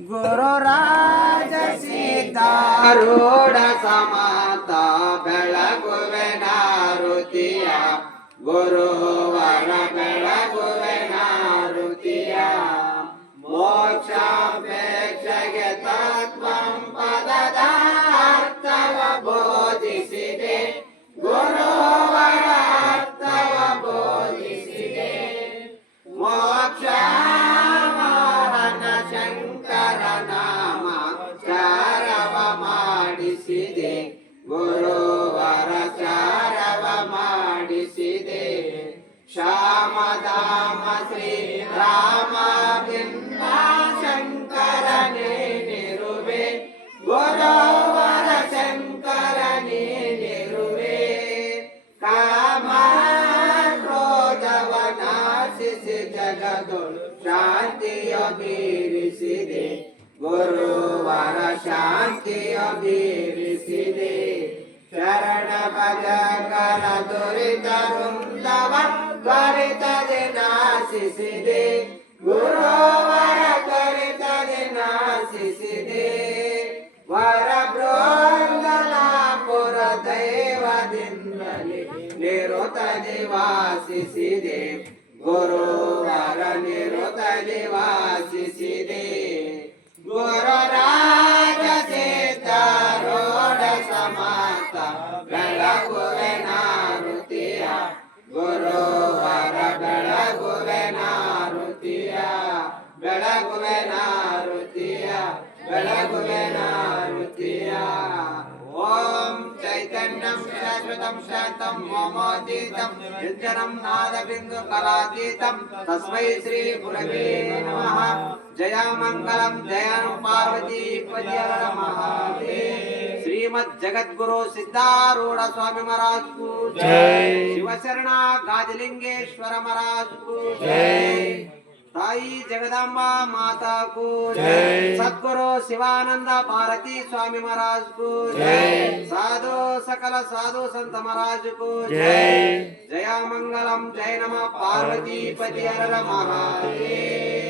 ಗುರುರಾಜ ಸಿದ್ಧಾರೂಢ ಸಮತ ಬೆಳಗುವೆ ನಾರುತಿಯ ಗುರುವರ ಬೆಳಗುವೆ ನಾರುತಿಯ ಮೋಕ್ಷಾಪೇಕ್ಷೆಗೆ ತತ್ವಂ ಪದದ ಅರ್ಥವ ಬೋಧಿಸಿದೆ ಗುರುವರ ಅರ್ಥವ ಬೋಧಿಸಿದೆ ಮೋಕ್ಷ ಶಂಕರ ನಾಮ ಚಾರವ ಮಾಡಿಸಿದೆ ಗುರುವರ ಚಾರವ ಮಾಡಿಸಿದೆ ಶ್ಯಾಮಧಾಮ ಶ್ರೀರಾಮ ಬಿಂಬ ಶಂಕರನೇ ನಿರುವೆ ಗುರುವರ ಶಂಕರನೇ ನಿರುವೆ ಕಾಮ ಕ್ರೋಧವ ನಾಶಿಸಿ ಜಗದೊಳು ಶಾಂತಿಯ ಬೀರಿಸಿದೆ ಗುರುವರ ಶಾಂತಿಯ ಬೀರಿಸಿದೆ ಶರಣ ಭಜಕರ ದುರಿತ ವೃಂದವ ತ್ವರಿತದೆ ನಾಶಿಸಿದೆ ಗುರುವರ ತ್ವರಿತದೆ ನಾಶಿಸಿದೆ ವರ ಬೃಂದಲಾಪುರ ದೈವದಿಂದಲೇ ನಿರುತ ನಿವಾಸಿಸಿದೆ ಗುರುವರ ನಿರುತ ನಿವಾಸಿಸಿದೆ ಗುರುರಾಜ ಸಿದ್ಧಾರೂಢ ಸಮತ ಬೆಳಗುವೆ ನಾರುತಿಯ ಗುರುವರ ಬೆಳಗುವೆ ನಾರುತಿಯ ಬೆಳಗುವೆ ನಾರುತಿಯ ಬೆಳಗುವೆ ನಾರುತಿಯ ಓಂ ಚೈತನ್ಯಂ ಶಾಶ್ವತಂ ಶಾಂತಂ ಮೋಮೋತೀತಂ ನಿರ್ಜನಂ ನಾದಬಿಂದು ಕಲಾತೀತಂ ತಸ್ಮೈ ಶ್ರೀ ಗುರವೇ ನಮಃ ಜಯ ಮಂಗಲಂ ಜಯ ಪಾರ್ವತಿ ಪತಿಯರ ಮಹಾದೇವ ಶ್ರೀಮದ್ ಜಗದ್ಗುರು ಸಿದ್ಧಾರೂಢ ಸ್ವಾಮಿ ಮಹಾರಾಜ್ ಕೂ ಜೈ ಶಿವಶರಣ ಗಾದಿಲಿಂಗೇಶ್ವರ ಮಹಾರಾಜ್ ಕೂ ಜೈ ತಾಯಿ ಜಗದಾಂಬಾ ಮಾತಾ ಕೂ ಜೈ ಸದ್ಗುರು ಶಿವಾನಂದ ಭಾರತಿ ಸ್ವಾಮಿ ಮಹಾರಾಜ್ ಕೂ ಜೈ ಸಾಧು ಸಕಲ ಸಾಧು ಸಂತ ಮಹಾರಾಜ್ ಕೂ ಜೈ ಜಯ ಮಂಗಲಂ ಜಯ ನಮಃ ಪಾರ್ವತಿ ಪತಿ ಹರ ಮಹಾದೇವ।